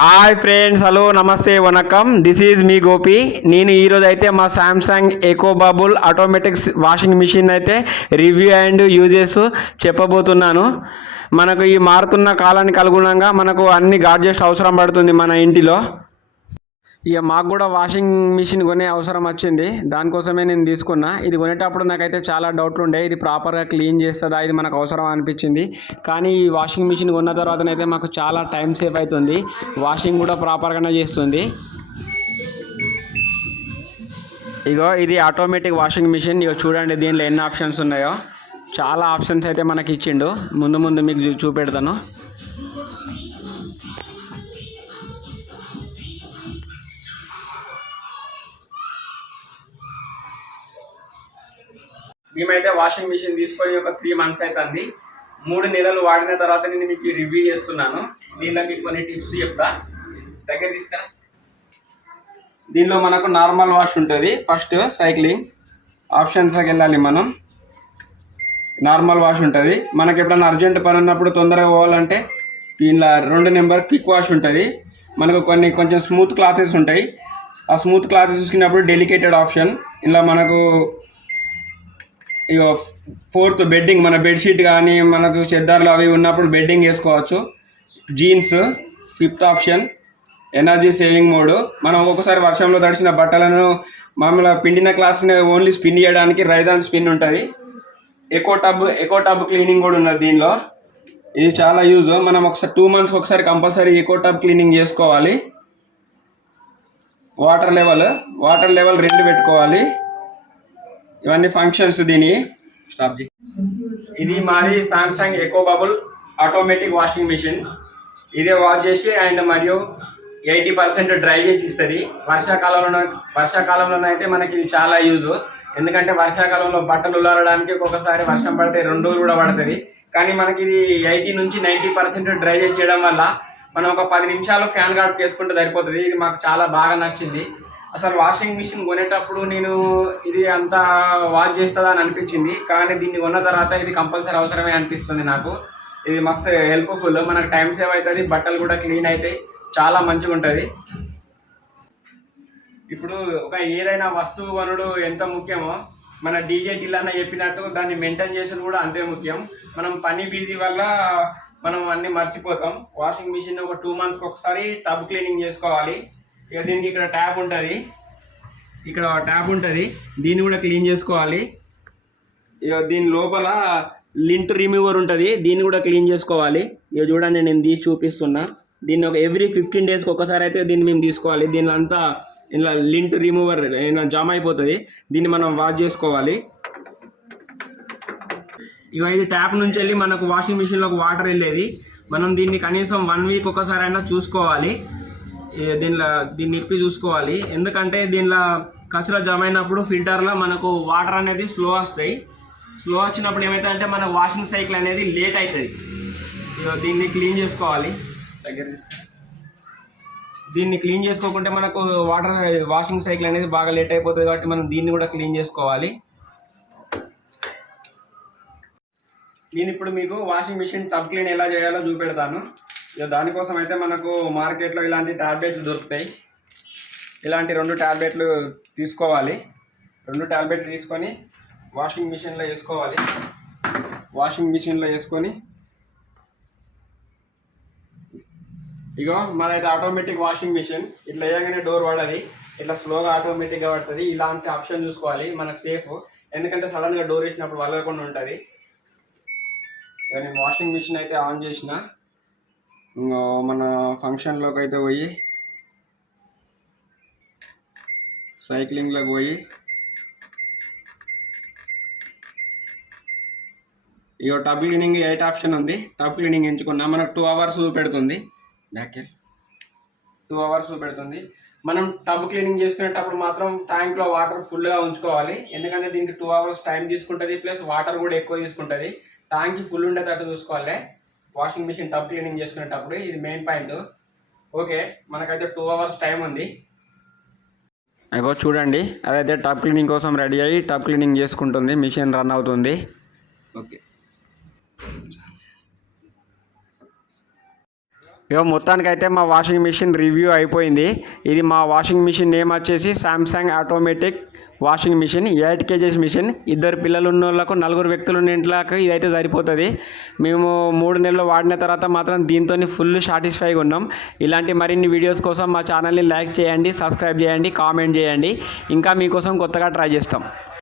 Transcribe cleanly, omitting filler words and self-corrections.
Hi friends, hello, నమస్తే, వనకం. This is మీ గోపి. నేను ఈరోజు అయితే మా Samsung eco bubble automatic washing machine అయితే రివ్యూ అండ్ యూజెస్ చెప్పబోతున్నాను. మనకు ఈ మారుతున్న కాలానికి అనుగుణంగా మనకు అన్ని గాడ్జెట్స్ అవసరం పడుతుంది మన ఇంటిలో. ఇక మాకు కూడా వాషింగ్ మిషన్ కొనే అవసరం వచ్చింది. దానికోసమే నేను తీసుకున్నా. ఇది కొనేటప్పుడు నాకైతే చాలా డౌట్లు ఉండే, ఇది ప్రాపర్గా క్లీన్ చేస్తుందా, ఇది మనకు అవసరం అనిపించింది. కానీ ఈ వాషింగ్ మిషన్ కొన్న తర్వాతనైతే మాకు చాలా టైం సేవ్ అవుతుంది. వాషింగ్ కూడా ప్రాపర్గానే చేస్తుంది. ఇగో ఇది ఆటోమేటిక్ వాషింగ్ మిషన్. ఇగో చూడండి దీనిలో ఎన్ని ఆప్షన్స్ ఉన్నాయో. చాలా ఆప్షన్స్ అయితే మనకి ఇచ్చిండు. ముందు ముందు మీకు చూపెడతాను. మేమైతే వాషింగ్ మిషన్ తీసుకొని ఒక 3 months అవుతుంది. 3 నెలలు వాడిన తర్వాత నేను మీకు రివ్యూ చేస్తున్నాను. దీనిలో మీకు కొన్ని టిప్స్ చెప్తా. దగ్గర తీసుకురా. దీనిలో మనకు నార్మల్ వాష్ ఉంటుంది. ఫస్ట్ సైక్లింగ్ ఆప్షన్స్కి వెళ్ళాలి. మనం నార్మల్ వాష్ ఉంటుంది. మనకి ఎప్పుడైనా అర్జెంట్ పని ఉన్నప్పుడు తొందరగా పోవాలంటే దీనిలో 2 నెంబర్ క్విక్ వాష్ ఉంటుంది. మనకు కొంచెం స్మూత్ క్లాతెస్ ఉంటాయి. ఆ స్మూత్ క్లాతెస్ చూసుకున్నప్పుడు డెలికేటెడ్ ఆప్షన్. ఇలా మనకు ఇక 4th బెడ్డింగ్, మన బెడ్షీట్ కానీ మనకు చెద్దార్లు అవి ఉన్నప్పుడు బెడ్డింగ్ వేసుకోవచ్చు. Jeans 5th option energy saving mode. మనం ఒక్కొక్కసారి వర్షంలో తడిసిన బట్టలను మామూలుగా పిండిన క్లాస్ని ఓన్లీ స్పిన్ చేయడానికి రైజ్ అండ్ స్పిన్ ఉంటుంది. ఎకో టబ్ క్లీనింగ్ కూడా ఉన్నది దీనిలో. ఇది చాలా యూజ్. మనం ఒకసారి 2 months ఒకసారి కంపల్సరీ ఎకో టబ్ క్లీనింగ్ చేసుకోవాలి. వాటర్ లెవెల్ 2 పెట్టుకోవాలి. ఇవన్నీ ఫంక్షన్స్ దీని. స్టాప్ చేయి. ఇది మాది Samsung eco bubble automatic washing machine. ఇదే వాష్ చేసి అండ్ మరియు 80% డ్రై చేసి ఇస్తుంది. వర్షాకాలంలో అయితే మనకి ఇది చాలా యూజ్. ఎందుకంటే వర్షాకాలంలో బట్టలు ఉలారడానికి ఒక్కొక్కసారి వర్షం పడితే 2 రోజులు కూడా పడుతుంది. కానీ మనకి ఇది 80 నుంచి 90% డ్రై చేసి చేయడం వల్ల మనం ఒక 10 నిమిషాలు ఫ్యాన్ గార్డ్ చేసుకుంటే సరిపోతుంది. ఇది మాకు చాలా బాగా నచ్చింది. అసలు వాషింగ్ మిషన్ కొనేటప్పుడు నేను ఇది అంతా వాష్ చేస్తుందా అని అనిపించింది. కానీ దీన్ని కొన్న తర్వాత ఇది కంపల్సరీ అవసరమే అనిపిస్తుంది నాకు. ఇది మస్తు హెల్ప్ఫుల్. మనకు టైం సేవ్ అవుతుంది. బట్టలు కూడా క్లీన్ అవుతాయి. చాలా మంచిగా ఉంటుంది. ఇప్పుడు ఏదైనా వస్తువు కొనుడు ఎంత ముఖ్యమో మన డీజే టిల్లన్న చెప్పినట్టు దాన్ని మెయింటైన్ చేసేది కూడా అంతే ముఖ్యం. మనం పని బిజీ వల్ల మనం అన్నీ మర్చిపోతాం. వాషింగ్ మిషన్ ఒక 2 months ఒకసారి టబ్ క్లీనింగ్ చేసుకోవాలి. ఇక దీనికి ఇక్కడ ట్యాప్ ఉంటుంది. దీన్ని కూడా క్లీన్ చేసుకోవాలి. ఇక దీని లోపల లింట్ రిమూవర్ ఉంటుంది. దీన్ని కూడా క్లీన్ చేసుకోవాలి. ఇక చూడండి నేను తీసి చూపిస్తున్నా. దీన్ని ఒక ఎవ్రీ 15 daysకి ఒకసారి అయితే దీన్ని మేము తీసుకోవాలి. దీనిలో అంతా ఇలా లింట్ రిమూవర్ జామ్ అయిపోతుంది. దీన్ని మనం వాష్ చేసుకోవాలి. ఇక ఇది ట్యాప్ నుంచి వెళ్ళి మనకు వాషింగ్ మిషన్లోకి వాటర్ వెళ్ళేది. మనం దీన్ని కనీసం 1 week ఒకసారి అయినా చూసుకోవాలి. దీన్ని ఇప్పి చూసుకోవాలి. ఎందుకంటే దీనిలో కచరా జమ అయినప్పుడు ఫిల్టర్లో మనకు వాటర్ అనేది స్లో వస్తాయి. స్లో వచ్చినప్పుడు ఏమవుతుంది అంటే మన వాషింగ్ సైకిల్ అనేది లేట్ అవుతుంది. దీన్ని క్లీన్ చేసుకోవాలి. దీన్ని క్లీన్ చేసుకోకుంటే మనకు వాషింగ్ సైకిల్ అనేది బాగా లేట్ అయిపోతుంది. కాబట్టి మనం దీన్ని కూడా క్లీన్ చేసుకోవాలి. నేను ఇప్పుడు మీకు వాషింగ్ మిషన్ టబ్ క్లీన్ ఎలా చేయాలో చూపెడతాను. దానికోసం అయితే మనకు మార్కెట్లో ఇలాంటి ట్యాబ్లెట్లు దొరుకుతాయి. ఇలాంటి 2 ట్యాబ్లెట్లు తీసుకోవాలి. 2 ట్యాబ్లెట్లు తీసుకొని వాషింగ్ మిషన్లో వేసుకొని ఇగో మాదైతే ఆటోమేటిక్ వాషింగ్ మిషన్. ఇట్లా వేయగానే డోర్ పడది. ఇట్లా స్లోగా ఆటోమేటిక్గా పడుతుంది. ఇలాంటి ఆప్షన్ చూసుకోవాలి. మనకు సేఫ్. ఎందుకంటే సడన్గా డోర్ వేసినప్పుడు వదలకుండా ఉంటుంది. ఇక నేను వాషింగ్ మిషన్ అయితే ఆన్ చేసిన. మన ఫంక్షన్లోకి అయితే పోయి సైక్లింగ్లోకి పోయి ఇక టబ్ క్లీనింగ్ 8 ఆప్షన్ ఉంది. టబ్ క్లీనింగ్ ఎంచుకున్నా. మనకు 2 hours చూపెడుతుంది. బ్యాక్ 2 hours చూపెడుతుంది. మనం టబ్ క్లీనింగ్ చేసుకునేటప్పుడు మాత్రం ట్యాంక్లో వాటర్ ఫుల్గా ఉంచుకోవాలి. ఎందుకంటే దీనికి 2 hours టైం తీసుకుంటుంది. ప్లస్ వాటర్ కూడా ఎక్కువ తీసుకుంటుంది. ట్యాంక్ ఫుల్ ఉండేటట్టు చూసుకోవాలి వాషింగ్ మిషన్ టబ్ క్లీనింగ్ చేసుకునేటప్పుడు. ఇది మెయిన్ పాయింట్. ఓకే, మనకైతే 2 hours టైం ఉంది. అగో చూడండి, అదైతే టబ్ క్లీనింగ్ కోసం రెడీ అయ్యి టబ్ క్లీనింగ్ చేసుకుంటుంది. మిషన్ రన్ అవుతుంది. ఓకే, ఇక మొత్తానికైతే మా వాషింగ్ మిషన్ రివ్యూ అయిపోయింది. ఇది మా వాషింగ్ మిషన్ నేమ్ వచ్చేసి Samsung automatic washing machine 8 kgs machine. 2 పిల్లలు ఉన్న వాళ్ళకు 4 వ్యక్తులు ఉన్న ఇంట్లోకి ఇదైతే సరిపోతుంది. మేము 3 నెలలు వాడిన తర్వాత మాత్రం దీంతో ఫుల్ సాటిస్ఫైగా ఉన్నాం. ఇలాంటి మరిన్ని వీడియోస్ కోసం మా ఛానల్ని లైక్ చేయండి, సబ్స్క్రైబ్ చేయండి, కామెంట్ చేయండి. ఇంకా మీకోసం కొత్తగా ట్రై చేస్తాం.